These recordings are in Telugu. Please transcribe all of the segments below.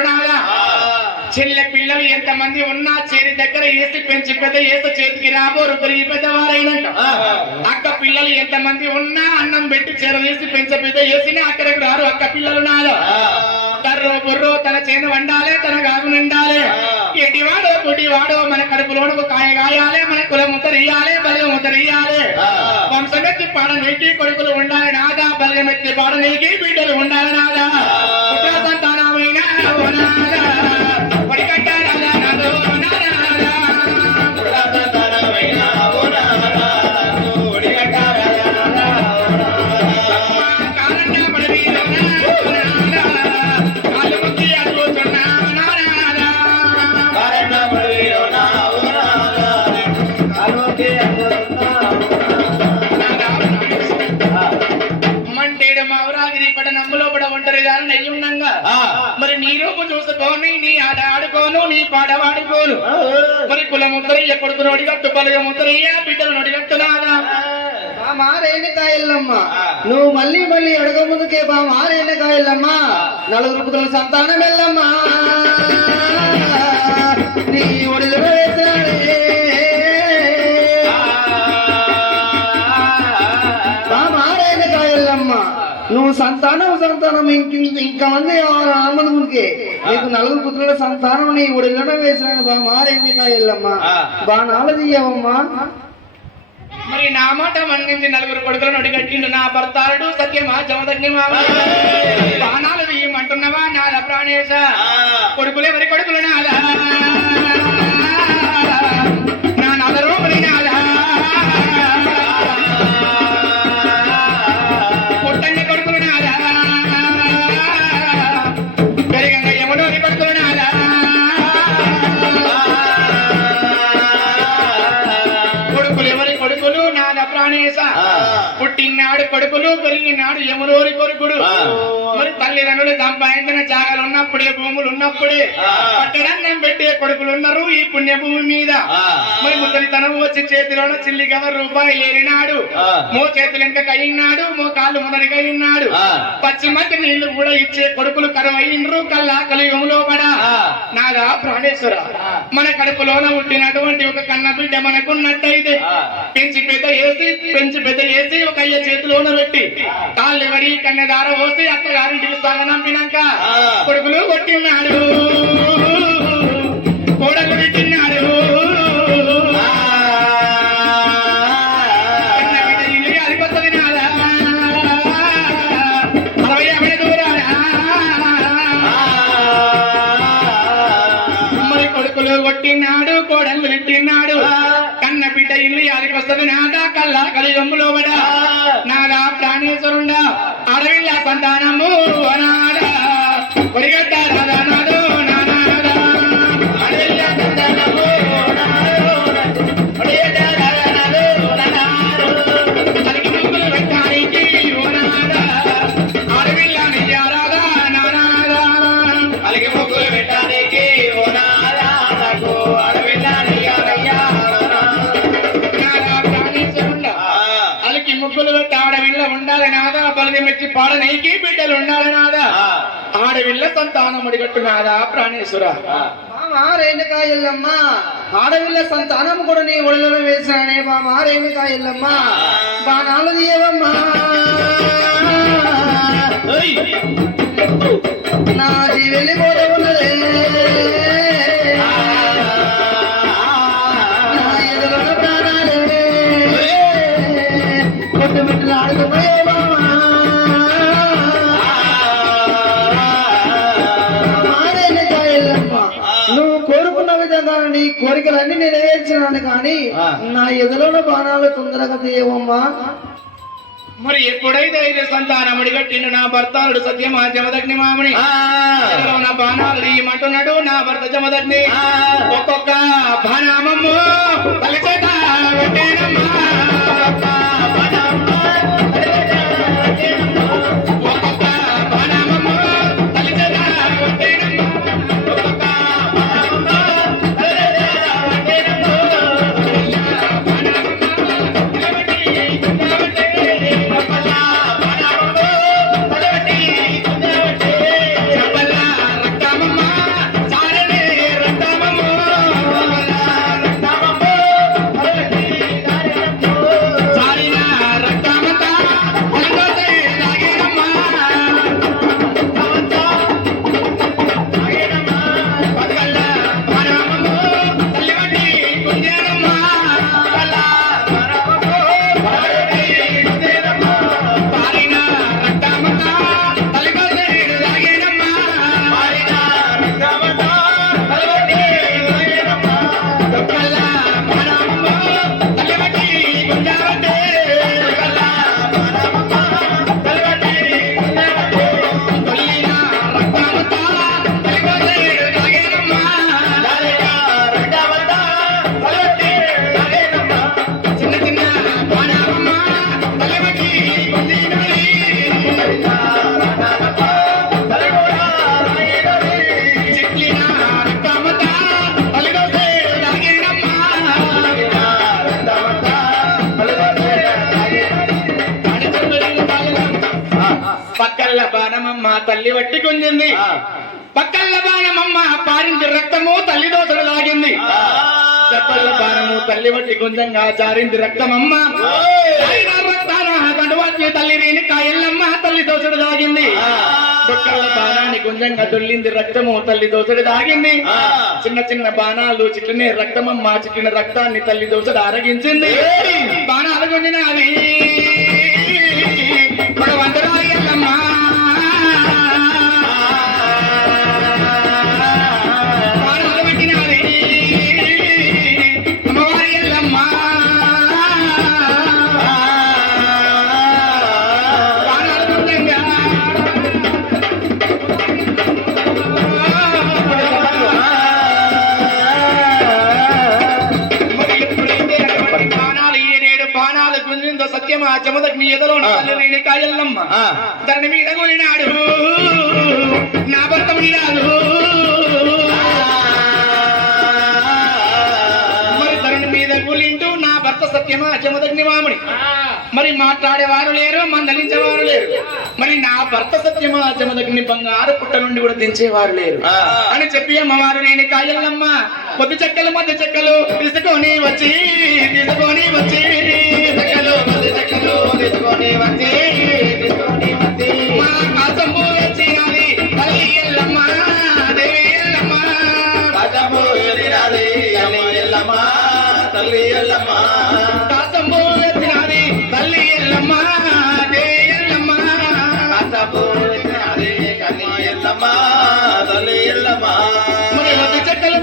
నాదా చెల్లె పిల్లలు ఎంతమంది ఉన్నా చేరి దగ్గర ఏసి పెంచి పెద్ద ఏసు చేతికి రాబోరు పెరిగి పెద్దవారైనాక అక్క పిల్లలు ఎంతమంది ఉన్నా అన్నం పెట్టి చెరవేసి పెంచ పెద్ద వేసిన అక్కడికి రారు అక్క పిల్లలు నాదా కర్రో బుర్రో తన చేను వండాలే తన గాగు నిండాలే ఎటివాడో గుడివాడో మన కడుపులోనకు కాయ గాయాలే మన కులముతరియాలే బలముతరియాలే వంశమెత్తి పాడనీకి కొడుకులు ఉండాలి నాదా బలమెత్తి పాడనీకి బిడ్డలు ఉండాలి నాదా పుత్ర సంతానమైన మరి నీ రూపు చూసుకోని నీ ఆట ఆడుకోను నీ పాట వాడుకోను మరి కుల ముద్దరయ్య కొడుకు నొడిగట్టు పలుగ ముద్దరయ్య బిడ్డలు నొడిగట్టునాదా మారేణకాయల్లమ్మ నువ్వు మళ్ళీ మళ్ళీ అడగ ముందుకే బా మారేణకాయల్లమ్మ నలుగురు పుత్రుల సంతానం వెళ్ళమ్మా నీ ఒడిలో వేసాడే బా మారేణకాయల్లమ్మ నువ్వు సంతానం ఇంకా మంది ఆమంది ముందుకే నీకు నలుగురు పుత్రుల సంతానం నీ ఒడిలోనే వేసినాడు బా మారేణకాయల్లమ్మ బాణాలు తీయవమ్మా మరి నా మాట మన్నించి నలుగురు కొడుకులను అడిగట్టిండు నా భర్తారుడు సత్యమా జమదగ్నిమా బాణాలు తీయమంటున్నావా నాద ప్రాణేశ కొడుకులు ఎవరి కొడుకులు నాదా నా నదరు మరి నాదా పుట్టండి కొడుకులు నాదా పెరిగంగ యముడోని కొడుకులు నాదా కొడుకులు ఎవరి కొడుకులు నాద ప్రాణేశ పుట్టినాడు కొడుకులు పెరిగినాడు యమునోరి కొడుకుడు మరి తల్లిదండ్రులు సంపాదించిన జాగాలు ఉన్నప్పుడే భూములు ఉన్నప్పుడే పట్టడన్నం పెట్టే కొడుకులు ఉన్నారు ఈ పుణ్య భూమి మీద మరి ముసలి తనం వచ్చి చేతిలోన చిల్లి గవర్ రూపాయి ఏరినాడు మో చేతులు ఇంకా కయ్యినాడు మో కాళ్ళు మునరి కయ్యినాడు పశ్చిమతి నీళ్లు కూడా ఇచ్చే కొడుకులు కరువైండ్రు కల్లా కలియుగంలో పడా నాదా ప్రాణేశ్వర మన కడుపులోన పుట్టినటువంటి ఒక కన్న బిడ్డ మనకున్నట్టయితే పెంచి పెద్ద వేసి ఒక అయ్య చేతిలోన పెట్టి కాళ్ళు వడి కన్నెదార పోసి అత్తగారింటికి సాగనంపినాక కొడుకులు కొట్టినాడు కోడలు పెట్టినాడు ఇల్లు అదికొత్తది నాదా 60 దూరాడా మరి కొడుకులు కొట్టినాడు కోడలు పెట్టినాడు కన్న బిడ్డ ఇల్లు యాదికొస్తది నాదా కల్లా కలియుగంలో పడా నాదా ప్రాణేశ్వరుండా అడవిల్ల సంతానము నాదా ఒరిగడ్డ రాదా నాదో నానాదా అడవిల్ల సంతానము ఒరిగడ్డ రాదా నాదో నానాదో అలికి ముగ్గులు పెట్టడానికి నాదా అడవిల్ల నియ్యారాదా నానాదా అలికి ముగ్గులు పెట్టడానికి నాదా అడవిల్ల నియ్యారయ్యా అలికి ముగ్గులు పెట్టి ఆడవిల్ల ఉండాలి నాదా బలది మెచ్చి పాడనీకి బిడ్డలు ఉండాలి నాదా ఆడవిల్ల సంతానం అడిగట్టు నాదా ప్రాణేశ్వర రేణుకాయల్లమ్మ ఆడవిల్ల సంతానం కూడా నీ ఒడిలో వేసానే బామా రేణుకాయల్లమ్మ బాణాలు తీయవమ్మా నాది వెళ్ళిపోతే ఉన్నదే నువ్వు కోరుకున్న విధంగా నీ కోరికలన్నీ నెరవేర్చినాను కానీ నా ఎదులో బాణాలు తొందరగా తీయవమ్మా మరి ఎప్పుడైతే ఇది సంతానం అడిగట్టిండు నా భర్తారుడు సత్యమా జమదగ్ని మామని నా బాణాలు తీయమంటున్నాడు నా భర్త జమదగ్ని ఒక్కొక్క బాణామమ్ము తలిచేట పెట్టేనమ్మా చెప్పల్లా రక్తమమ్మా తల్లి వట్టి గుంజింది పక్కల్ల బాణమమ్మ పారింది రక్తము తల్లి దోసడు లాగింది చెప్పల్ల బాణము తల్లి వట్టి గుంజంగా జారింది రక్తమమ్మ వచ్చి తల్లి రేణుకాయ ఎల్లమ్మ తల్లి దోసడు దాగింది బొక్కల బాణాన్ని గుంజంగా దొల్లింది రక్తము తల్లి దోసడు దాగింది చిన్న చిన్న బాణాలు చిట్లనే రక్తమమ్మ చిట్లిన రక్తాన్ని తల్లి దోసడు అరగించింది బాణాలు గుంజినవి వందరాయి ఎల్లమ్మ బాణాలు పెట్టినవి అమ్మవారి ఎల్లమ్మ సత్యమా జమదగ్ని ఎదలో కాయల్లమ్మ దాని మీద కొనినాడు నా భర్త మునిరాడు మరి ధరణి మీద కూలింటూ నా భర్త సత్యమా జమదగ్ని మాముని మరి మాట్లాడేవారు లేరు మందలించేవారు లేరు మరి నా భర్త సత్యమా జమదగ్ని బంగారు పుట్ట నుండి కూడా దించేవారు లేరు అని చెప్పి అమ్మవారు నేను కాయల్లమ్మ పొద్దు చెక్కలు మధ్య చెక్కలు తీసుకొని వచ్చి తీసుకొని వచ్చి మా కాసంబు వచ్చినది తల్లి ఎల్లమ్మ దేవి ఎల్లమ్మ కాసంబు వచ్చినది తల్లి ఎల్లమ్మ కాసంబు వచ్చినది తల్లి ఎల్లమ్మ దేవి ఎల్లమ్మ కాసంబు వచ్చినది తల్లి ఎల్లమ్మ తల్లి ఎల్లమ్మ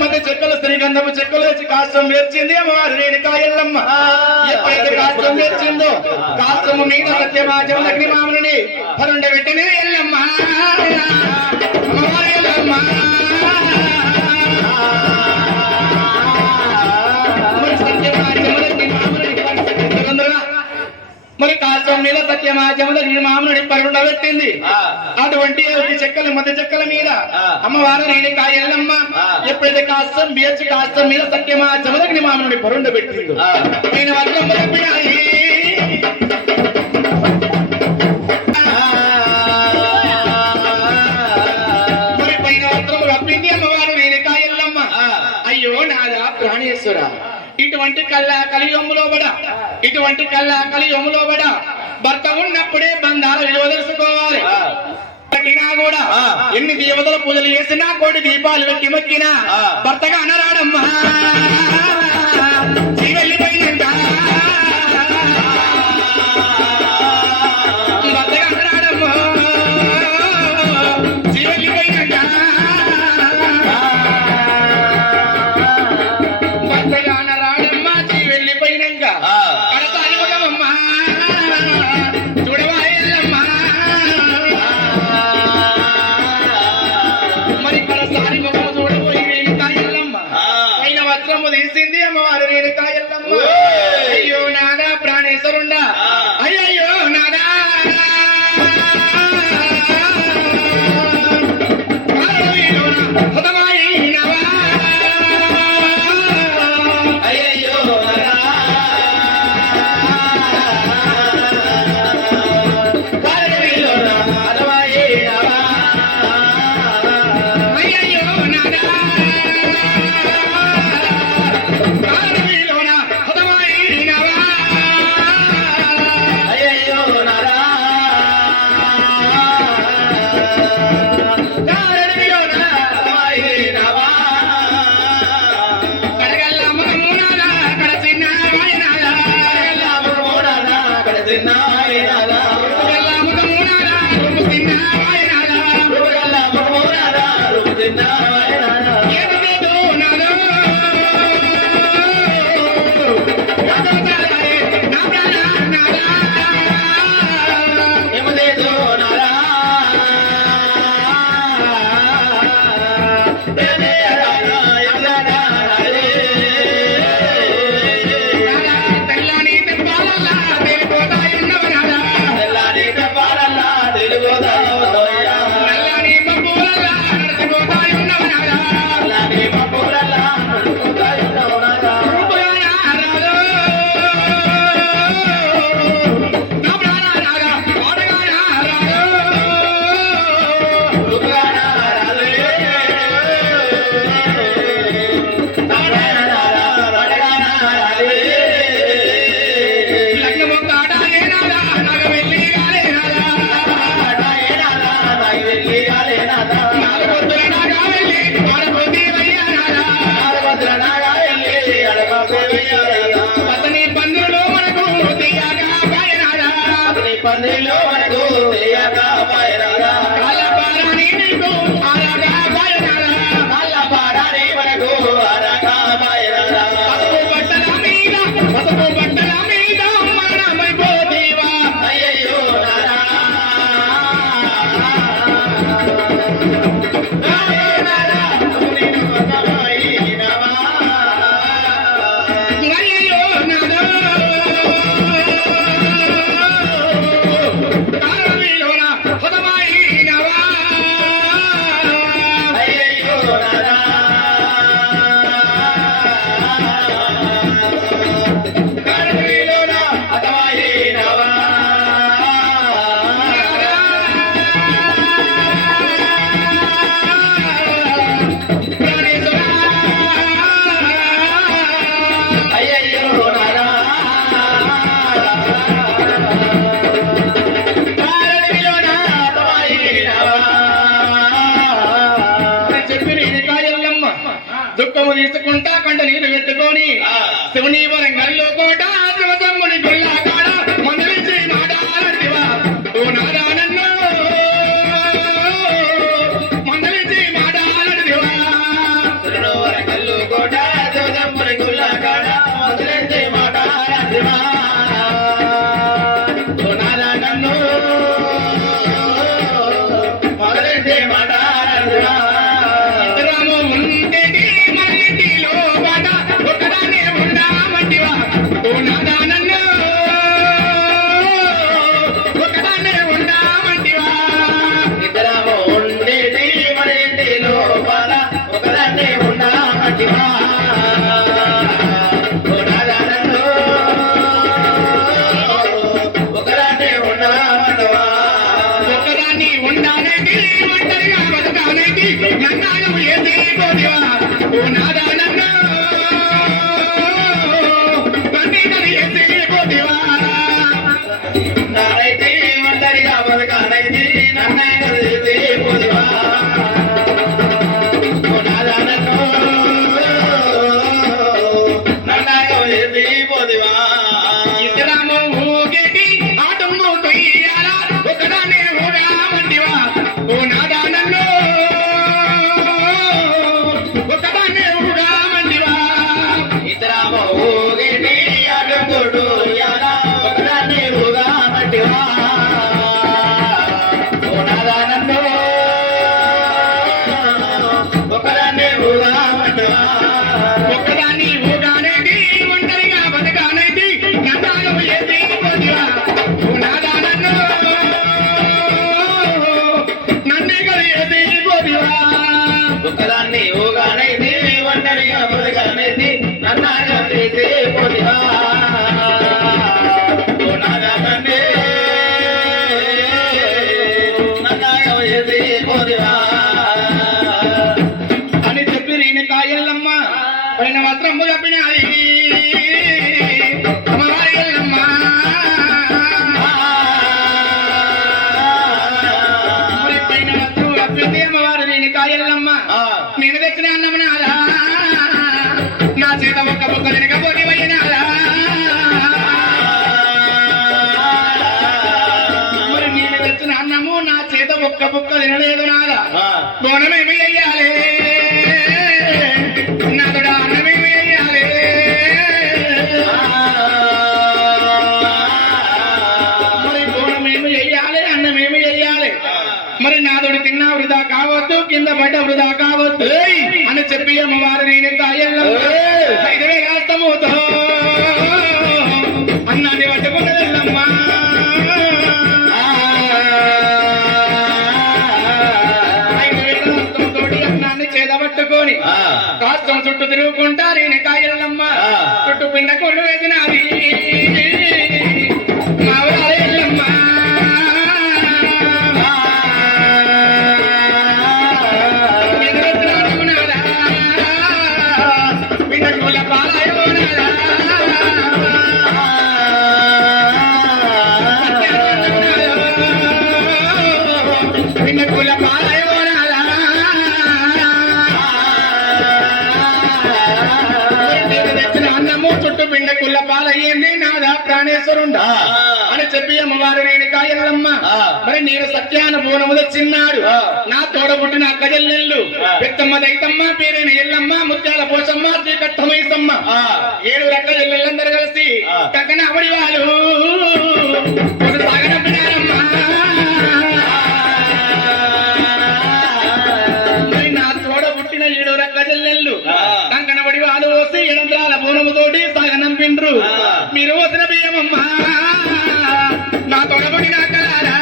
మధ్య చెక్కలు శ్రీగంధపు చెక్కలు వచ్చి కాష్టం వేర్చింది అమ్మవారు రేణుకాయ ఎల్లమ్మ ఎప్పుడైతే కాష్టం వేర్చిందో కాష్టము మీద సత్యమాజం అగ్ని మామని పరుండ వెంటనే ఎల్లమ్మ అమ్మవారి ఎల్లమ్మ మరి కాష్టం మీద సత్యమాజముల మామనుడి పరుండ పెట్టింది అటువంటి చెక్కల మధ్య చెక్కల మీద అమ్మవారు రేణుకాయ ఎల్లమ్మ ఎప్పుడైతే కాష్టం బీర్చి కాష్టం మీద సత్యమాజములకి మామనుడి పరుండ పెట్టింది నేను వర్గం చెప్పినాయి మరి పైన వస్త్రము రప్పింది అమ్మవారు రేణుకాయ ఎల్లమ్మ అయ్యో నాదా ప్రాణేశ్వర ఇటువంటి కలియుగంలో బడా భర్త ఉన్నప్పుడే బంధాల విలువ తెలుసుకోవాలి కూడా ఎన్ని దేవతల పూజలు చేసినా కోటి దీపాలు వెక్కి మొక్కినా భర్తగా అనరాడమ్మా వెళ్ళిపోయినంట భర్తగా అనరాడమ్మా వెళ్ళిపోయినంట భర్తగా అనరాడమ్మా వెళ్ళిపోయినాక కడతానివ్వగమ్మా చూడవా ఎల్లమ్మా మరి కడతాని మొగ చూడబోయి రేణుకాయ ఎల్లమ్మ పైన వస్త్రము తీసింది అమ్మవారు రేణుకాయ ఎల్లమ్మ అయ్యో నాదా ప్రాణేశ్వరుండా అయ్యయ్యో నాదా కడలిలోన అతమాయినవా అయ్యయ్యో నారా కడలిలోన అతమాయినవా చెప్పి నేను కాయల్లమ్మ దుఃఖము తీసుకుంటా కంట నీరు పెట్టుకొని శివుని వరంగల్లో కోట శివతమ్ముని గుళ్ళ కాడ మందలించి మాటాడివా ఓ నాదా నన్ను మందలించి మాటాడివా వరంగల్లు కోట శివతమ్ముని గుళ్ళ కాడ మొదలెత్తి మాటాడివా ఓ నాదా నన్ను మొదలెత్తి మాటాడివా ఇద్దరము ఉండేటి మన ఇంటిలో బాట ఒకదానే ఉండామంటివా ఓ నాదా నన్ను ఒకదానే ఉండామంటివా ఇద్దరము ఉండేది మన ఇంటిలో బాల ఒకదాన్ని ఉన్నామంటివా ఓ నాదా నన్ను ఒకదాన్ని ఉన్నామంటవా ఒక్కదాన్ని ఉండాలంటే ఒంటరిగా బతకాలంటే నన్నాను ఏది పోదివా ఓ నాదా నన్ను కన్నీళ్ళని ఏది పోదివా నానైతే ఒంటరిగా బతకానైతే నన్నైతే పోదివా ఓ నాదా నన్ను నన్నైతే పోదివా ఇద్దరము ఊగేటి ఆటము తొయ్యాలా ఒకదానే ఊగామంటివా ఓ నాదా నన్ను ఒకదానే ఊగామంటివా ఇద్దరము ఊగేటి అడుగుడు యాలా ఒకదాన్ని ఊగామంటివా ఓ నాదా నన్ను ఒకదాన్ని ఊగామంటివా ఒక్కదాన్ని ఊగానేటి ఒంటరిగా బతకానేటి నన్నాను ఏది పోదివా ఓ నాదా నన్ను నన్నే గది ఏది పోదివా ఒకదాన్ని ఊగానైతే ఒంటరిగా బతకానైతే నన్నాగా వేసే పోదివా ఓ నాదా నన్నే నన్నాగా వేసే పోదివా అని చెప్పి నేను కాయల్లమ్మ పైన వస్త్రము తప్పినాది అమ్మవారి ఎల్లమ్మ మరి పైన వస్త్రం తప్పింది అమ్మవారు నేను కాయల్లమ్మ నేను తెచ్చిన అన్నము నాదా నా చేత ఒక్క బొక్క తినకపోతే పోయినాదా మరి నేను తెచ్చిన అన్నము నా చేత ఒక్క బొక్క తినలేదు నాదా బోనమేమి చెయ్యాలి నాదుడా అన్నమేమి చెయ్యాలి మరి బోనమేమి చెయ్యాలి అన్నమేమి చెయ్యాలి మరి నాదుడు తిన్నా వృధా కావద్దు కింద పడ్డ వృధా కావద్దు అని చెప్పి అమ్మవారు నేను తాయల్లం 5,000 హస్తముతో అన్నాన్ని పట్టుకున్నదల్లమ్మా అన్నాన్ని చేదబట్టుకొని కాష్టం చుట్టూ తిరుగుకుంటా నేను కాయలమ్మ చుట్టూ పిండ కొళ్ళు వేసినది ఎల్లమ్మ పిండ కొల్ల పాలయో పిండ కొల్ల పాలయో అన్నము చుట్టూ పిండ కుల్ల పాలయ్యింది నాదా ప్రాణేశ్వరుండా అని చెప్పి అమ్మవారు నేను కాయల్లమ్మ మరి నేను సత్యానుభూనము తెచ్చిన్నాడు నా తోడబుట్టిన అక్క చెల్లెళ్ళు పెద్దమ్మ దైతమ్మ పేరైన ఎల్లమ్మ ముత్యాల పోసమ్మ శ్రీకట్టమైసమ్మ 7 రక్క చెల్లెళ్ళందరూ కలిసి కక్కన అవడి వాళ్ళు సాగనంపినారమ్మా మరి నా తోడబుట్టిన 7 రక్క చెల్లెళ్ళు కంకనబడి వాళ్ళు వస్తే 7 అంతరాల బోనముతోటి సాగనంపిండ్రు మీరు వదిన బియ్యమమ్మా నా తొడబడి నా కలారా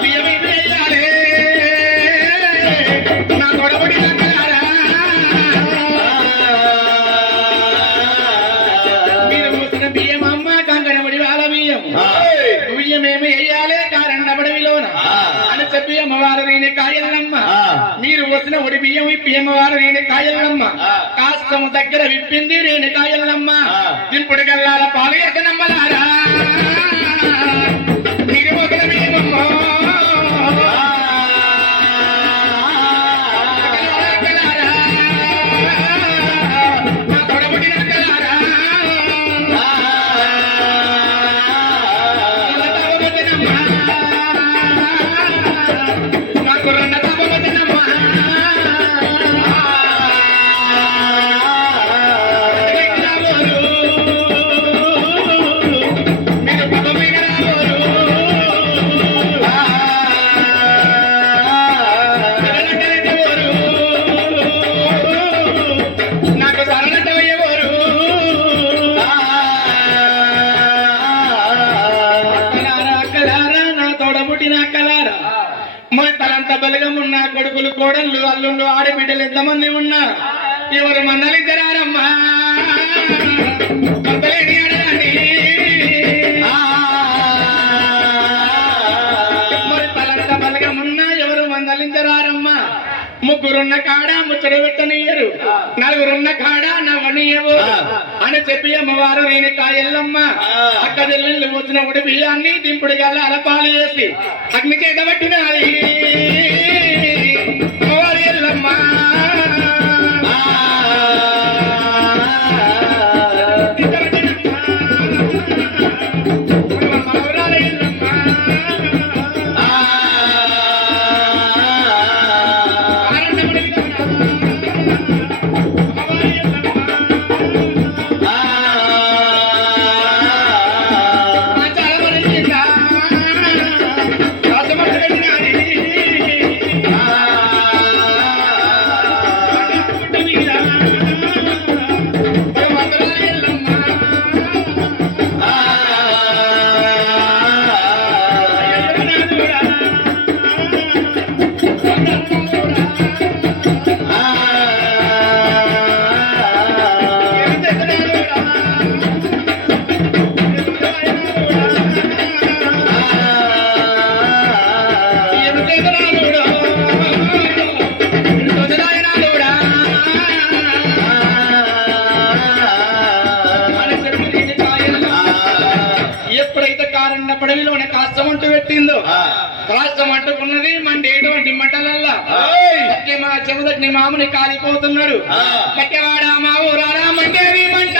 బియ్యం వేయాలి అమ్మవారు రేణి కాయల్లమ్మ మీరు వచ్చిన ఒడి బియ్యం ఇప్పి అమ్మవారు రేణి కాయల్లమ్మ కాస్తము దగ్గర విప్పింది రేణి కాయల్లమ్మ దింపుడు గల్లాల పాలు ఎక్కనమ్మలారా మీరు ఒకరి బియ్యమమ్మ బలగమున్నా కొడుకులు కోడళ్ళు అల్లుళ్ళు ఆడబిడ్డలు ఎంతమంది ఉన్నా ఎవరు మందలిద్దరారమ్మా భర్తలేని అడగండి మరి తలంత బలగమున్నా ఎవరు మందలించరారమ్మా ముగ్గురున్న కాడ ముచ్చట పెట్టనియరు నలుగురున్న కాడ నవ్వనియవు అని చెప్పి అమ్మవారు రేణి కాయల్లమ్మ అక్క చెల్లెళ్ళు వచ్చిన ఉడి బియ్యాన్ని దింపుడు గల్ల అలపాలు చేసి అగ్ని చేత పట్టినాయి అమ్మవారి ఎల్లమ్మ పడవిలోనే కాస్తమంటూ పెట్టిందో కాస్తం అంటుకున్నది మండేటువంటి మంటలల్లా మా చెవుదగ్ని మాముని కాలిపోతున్నాడు కట్టెవాడా మా ఊరాడా మంటేవి మంట